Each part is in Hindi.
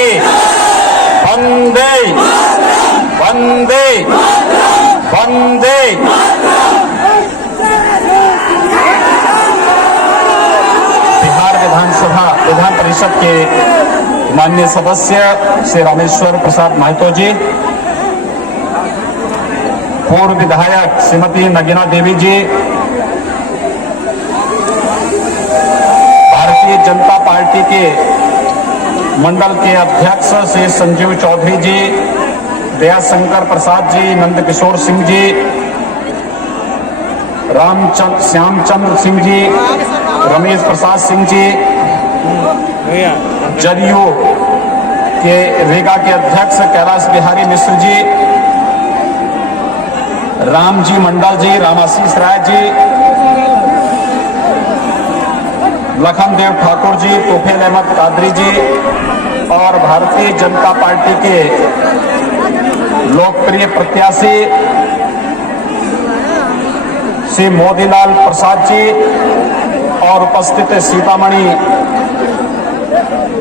की वंदे वंदे वंदे। बिहार विधानसभा विधान परिषद के माननीय सदस्य श्री रामेश्वर प्रसाद महतो जी, पूर्व विधायक श्रीमती नगीना देवी जी, भारतीय जनता पार्टी के मंडल के अध्यक्ष श्री संजीव चौधरी जी, दयाशंकर प्रसाद जी, नंदकिशोर सिंह जी, श्यामचंद्र सिंह जी, रमेश प्रसाद सिंह जी, जदयू के रेगा के अध्यक्ष कैलाश बिहारी मिश्र जी, राम जी मंडल जी, रामाशीष राय जी, लखनदेव ठाकुर जी, तोफेल अहमद कादरी जी और भारतीय जनता पार्टी के लोकप्रिय प्रत्याशी श्री मोदीलाल प्रसाद जी और उपस्थित सीतामढ़ी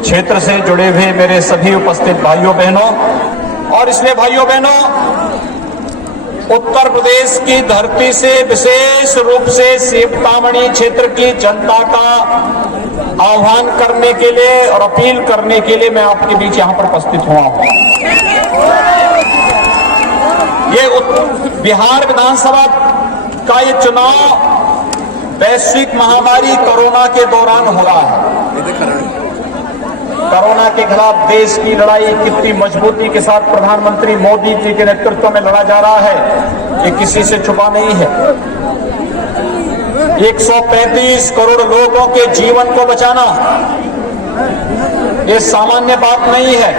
क्षेत्र से जुड़े हुए मेरे सभी उपस्थित भाइयों बहनों, और इसलिए भाइयों बहनों, उत्तर प्रदेश की धरती से विशेष रूप से सीतामढ़ी क्षेत्र की जनता का आह्वान करने के लिए और अपील करने के लिए मैं आपके बीच यहां पर उपस्थित हुआ हूं। ये बिहार विधानसभा का ये चुनाव वैश्विक महामारी कोरोना के दौरान हो रहा है। कोरोना के खिलाफ देश की लड़ाई कितनी मजबूती के साथ प्रधानमंत्री मोदी जी के नेतृत्व में लड़ा जा रहा है, ये किसी से छुपा नहीं है। 135 करोड़ लोगों के जीवन को बचाना ये सामान्य बात नहीं है,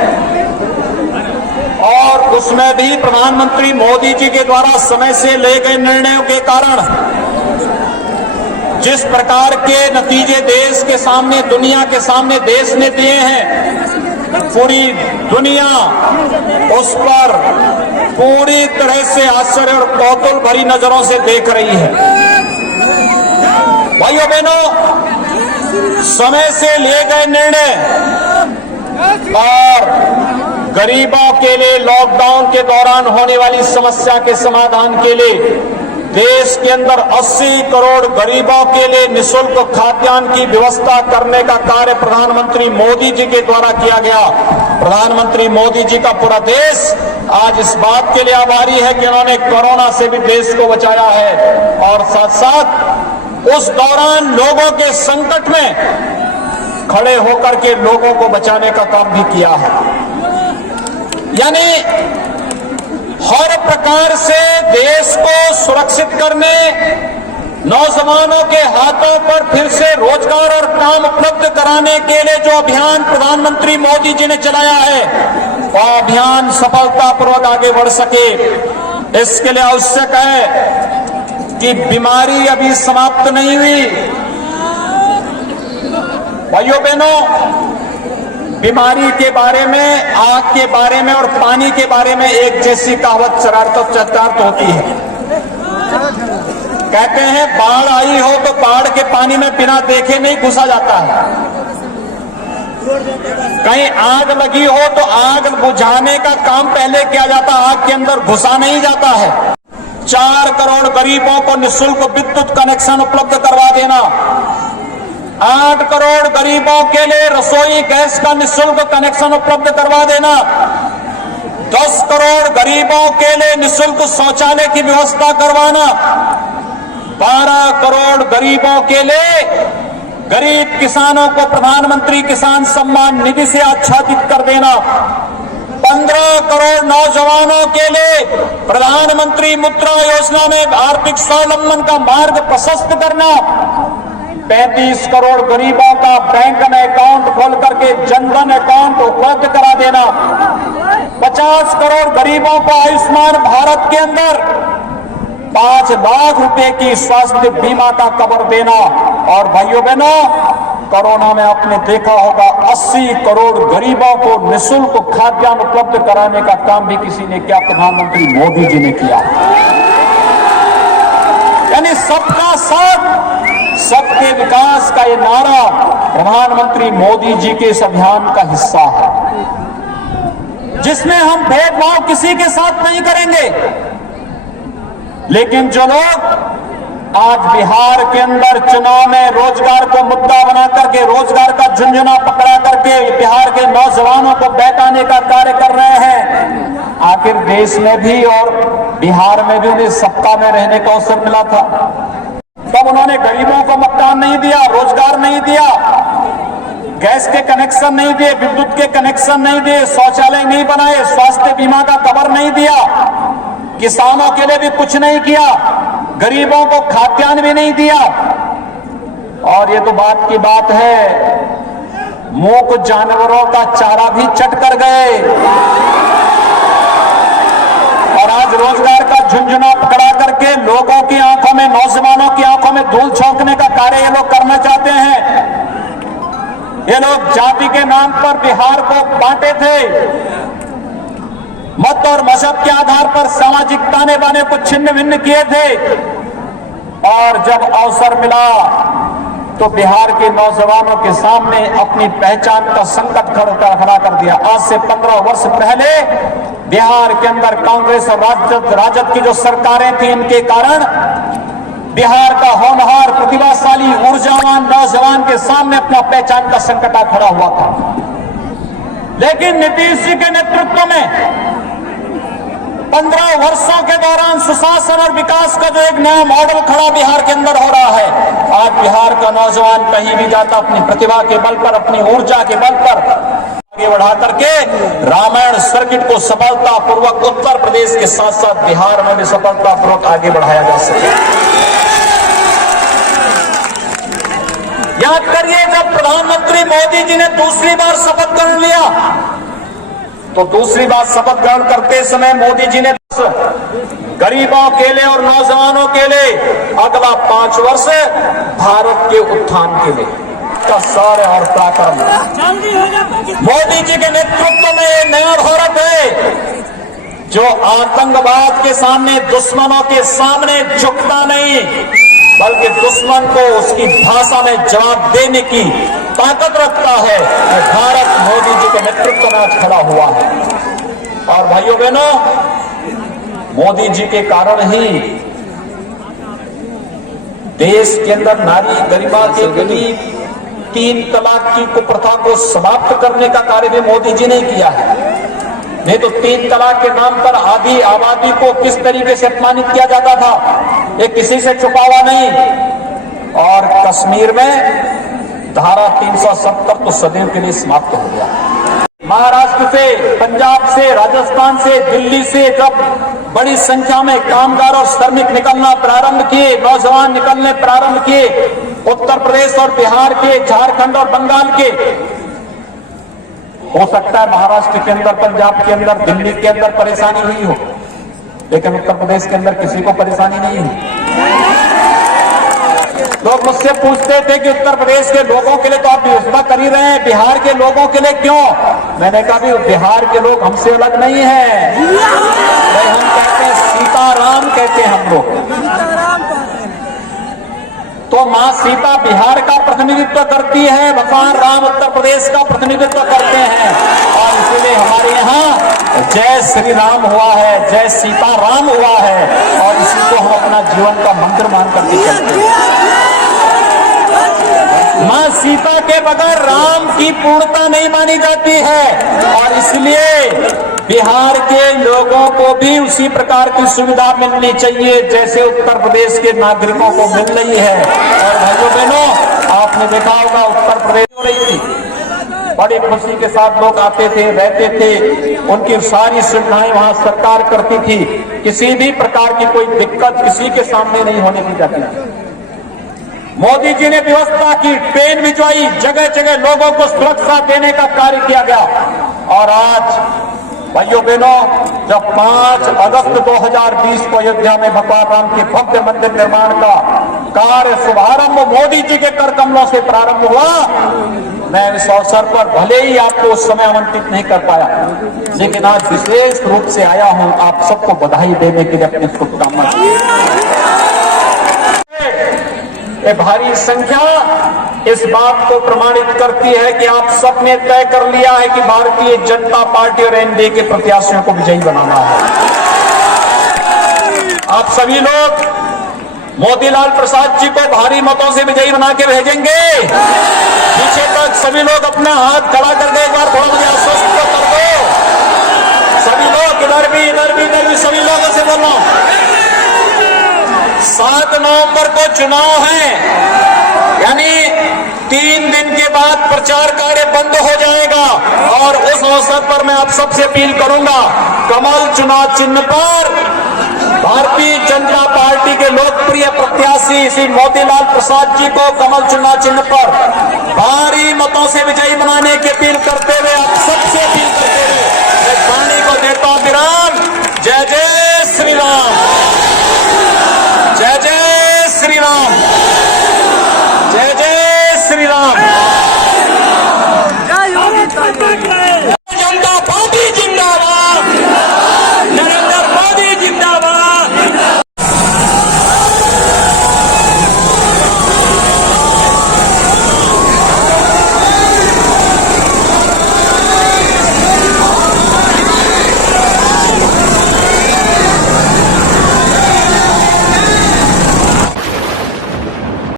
और उसमें भी प्रधानमंत्री मोदी जी के द्वारा समय से ले गए निर्णयों के कारण जिस प्रकार के नतीजे देश के सामने, दुनिया के सामने देश ने दिए हैं, पूरी दुनिया उस पर पूरी तरह से आश्चर्य और कौतूहल भरी नजरों से देख रही है। भाइयों बहनों, समय से लिए गए निर्णय और गरीबों के लिए लॉकडाउन के दौरान होने वाली समस्या के समाधान के लिए देश के अंदर 80 करोड़ गरीबों के लिए निःशुल्क खाद्यान्न की व्यवस्था करने का कार्य प्रधानमंत्री मोदी जी के द्वारा किया गया। प्रधानमंत्री मोदी जी का पूरा देश आज इस बात के लिए आभारी है कि उन्होंने कोरोना से भी देश को बचाया है, और साथ साथ उस दौरान लोगों के संकट में खड़े होकर के लोगों को बचाने का काम भी किया है। यानी हर प्रकार से देश को सुरक्षित करने, नौजवानों के हाथों पर फिर से रोजगार और काम उपलब्ध कराने के लिए जो अभियान प्रधानमंत्री मोदी जी ने चलाया है, वह अभियान सफलतापूर्वक आगे बढ़ सके, इसके लिए आवश्यक है कि बीमारी अभी समाप्त नहीं हुई। भाइयों बहनों, बीमारी के बारे में, आग के बारे में और पानी के बारे में एक जैसी कहावत चरितार्थ होती है। कहते हैं बाढ़ आई हो तो बाढ़ के पानी में बिना देखे नहीं घुसा जाता है, कहीं आग लगी हो तो आग बुझाने का काम पहले किया जाता, आग के अंदर घुसा नहीं जाता है। 4 करोड़ गरीबों को निःशुल्क विद्युत कनेक्शन उपलब्ध करवा देना, 8 करोड़ गरीबों के लिए रसोई गैस का निःशुल्क कनेक्शन उपलब्ध करवा देना, 10 करोड़ गरीबों के लिए निःशुल्क शौचालय की व्यवस्था करवाना, 12 करोड़ गरीबों के लिए गरीब किसानों को प्रधानमंत्री किसान सम्मान निधि से आच्छादित कर देना, 15 करोड़ नौजवानों के लिए प्रधानमंत्री मुद्रा योजना में आर्थिक स्वावलंबन का मार्ग प्रशस्त करना, 35 करोड़ गरीबों का बैंक में अकाउंट खोल करके जनधन अकाउंट उपलब्ध करा देना, 50 करोड़ गरीबों को आयुष्मान भारत के अंदर 5 लाख रुपए की स्वास्थ्य बीमा का कवर देना, और भाइयों बहनों, कोरोना में आपने देखा होगा 80 करोड़ गरीबों को निःशुल्क खाद्यान्न उपलब्ध कराने का काम भी किसी ने किया, प्रधानमंत्री मोदी जी ने किया। यानी सबका साथ सबके विकास का ये नारा प्रधानमंत्री मोदी जी के इस अभियान का हिस्सा है। जिसमें हम भेदभाव किसी के साथ नहीं करेंगे। लेकिन जो लोग आज बिहार के अंदर चुनाव में रोजगार को मुद्दा बना करके, रोजगार का झुंझुना पकड़ा करके बिहार के नौजवानों को बहकाने का कार्य कर रहे हैं, आखिर देश में भी और बिहार में भी उन्हें सत्ता में रहने का अवसर मिला था, तब उन्होंने गरीबों को मकान नहीं दिया, रोजगार नहीं दिया, गैस के कनेक्शन नहीं दिए, विद्युत के कनेक्शन नहीं दिए, शौचालय नहीं बनाए, स्वास्थ्य बीमा का कवर नहीं दिया, किसानों के लिए भी कुछ नहीं किया, गरीबों को खाद्यान्न भी नहीं दिया। और ये तो बात की बात है, मूक जानवरों का चारा भी चट कर गए। और आज रोजगार का झुंझुना पकड़ा करके लोगों की आंखों में, नौजवानों की आंखों में धूल झोंकने का कार्य ये लोग करना चाहते हैं। ये लोग जाति के नाम पर बिहार को बांटे थे, मत और मजहब के आधार पर सामाजिक ताने बाने को छिन्न भिन्न किए थे। और जब अवसर मिला तो बिहार के नौजवानों के सामने अपनी पहचान का संकट खड़ा कर दिया। आज से 15 वर्ष पहले बिहार के अंदर कांग्रेस और राजद की जो सरकारें थी, इनके कारण बिहार का होनहार, प्रतिभाशाली, ऊर्जावान नौजवान के सामने अपना पहचान का संकट खड़ा हुआ था। लेकिन नीतीश जी के नेतृत्व में 15 वर्षों के दौरान सुशासन और विकास का जो एक नया मॉडल खड़ा बिहार के अंदर हो रहा है। आज बिहार का नौजवान कहीं भी जाता अपनी प्रतिभा के बल पर, अपनी ऊर्जा के बल पर आगे बढ़ा करके रामायण सर्किट को सफलतापूर्वक उत्तर प्रदेश के साथ साथ बिहार में भी सफलतापूर्वक आगे बढ़ाया जा सके। याद करिए, जब प्रधानमंत्री मोदी जी ने दूसरी बार शपथ ग्रहण लिया तो दूसरी बार शपथ ग्रहण करते समय मोदी जी ने गरीबों के लिए और नौजवानों के लिए अगला 5 वर्ष भारत के उत्थान के लिए का शौर्य और पराक्रम, मोदी जी के नेतृत्व में नया भारत है जो आतंकवाद के सामने, दुश्मनों के सामने झुकता नहीं, बल्कि दुश्मन को उसकी भाषा में जवाब देने की ताकत रखता है। भारत मोदी जी के नेतृत्व में आज खड़ा हुआ है। और भाइयों बहनों, मोदी जी के कारण ही देश के अंदर नारी गरिमा के लिए 3 तलाक की कुप्रथा को समाप्त करने का कार्य भी मोदी जी ने किया है। नहीं तो 3 तलाक के नाम पर आधी आबादी को किस तरीके से अपमानित किया जाता था, ये किसी से छुपा हुआ नहीं। और कश्मीर में धारा 370 तो सदैव के लिए समाप्त हो गया। महाराष्ट्र से, पंजाब से, राजस्थान से, दिल्ली से जब बड़ी संख्या में कामगार और श्रमिक निकलना प्रारंभ किए, नौजवान निकलने प्रारंभ किए, उत्तर प्रदेश और बिहार के, झारखंड और बंगाल के, हो सकता है महाराष्ट्र के अंदर, पंजाब के अंदर, दिल्ली के अंदर परेशानी हुई हो, लेकिन उत्तर प्रदेश के अंदर किसी को परेशानी नहीं हुई। लोग मुझसे पूछते थे कि उत्तर प्रदेश के लोगों के लिए तो आप व्यवस्था कर ही रहे हैं, बिहार के लोगों के लिए क्यों? मैंने कहा भी बिहार के लोग हमसे अलग नहीं है, हम कहते हैं सीताराम कहते हैं हम लोग। तो मां सीता बिहार का प्रतिनिधित्व करती है, भगवान राम उत्तर प्रदेश का प्रतिनिधित्व करते हैं। और इसलिए हमारे यहाँ जय श्री राम हुआ है, जय सीता राम हुआ है, और इसी को हम अपना जीवन का मंत्र मान करके चलते हैं। मां सीता के बगैर राम की पूर्णता नहीं मानी जाती है। और इसलिए बिहार के लोगों को भी उसी प्रकार की सुविधा मिलनी चाहिए जैसे उत्तर प्रदेश के नागरिकों को मिल रही है। और भाइयों बहनों, आपने देखा होगा उत्तर प्रदेश हो रही थी, बड़ी खुशी के साथ लोग आते थे, रहते थे, उनकी सारी सुविधाएं वहां सरकार करती थी, किसी भी प्रकार की कोई दिक्कत किसी के सामने नहीं होने दी जाती थी। मोदी जी ने व्यवस्था की, ट्रेन भिजवाई, जगह जगह लोगों को सुरक्षा देने का कार्य किया गया। और आज भाइयों बहनों, जब 5 अगस्त 2020 को अयोध्या में भगवान राम के भव्य मंदिर निर्माण का कार्य शुभारंभ मोदी जी के कर कमलों से प्रारंभ हुआ, मैं इस अवसर पर भले ही आपको उस समय आमंत्रित नहीं कर पाया, लेकिन आज विशेष रूप से आया हूं आप सबको बधाई देने के लिए, अपनी शुभकामनाएं। ये भारी संख्या इस बात को प्रमाणित करती है कि आप सबने तय कर लिया है कि भारतीय जनता पार्टी और एनडीए के प्रत्याशियों को विजयी बनाना है। आप सभी लोग मोतीलाल प्रसाद जी को भारी मतों से विजयी बना के भेजेंगे। पीछे तक सभी लोग अपना हाथ खड़ा करके एक बार थोड़ा मुझे आश्वस्त तो कर दो। सभी लोग इधर भी सभी लोगों से बोलो। 7 नवंबर को चुनाव है, यानी 3 दिन के बाद प्रचार कार्य बंद हो जाएगा और उस अवसर पर मैं आप सबसे अपील करूंगा, कमल चुनाव चिन्ह पर भारतीय जनता पार्टी के लोकप्रिय प्रत्याशी श्री मोतीलाल प्रसाद जी को कमल चुनाव चिन्ह पर भारी मतों से विजयी बनाने की अपील करते हुए, आप सबसे अपील करते हुए मैं वाणी को देता हूं विराम। जय जय श्री राम, जय जय श्री राम, जय जय श्री राम।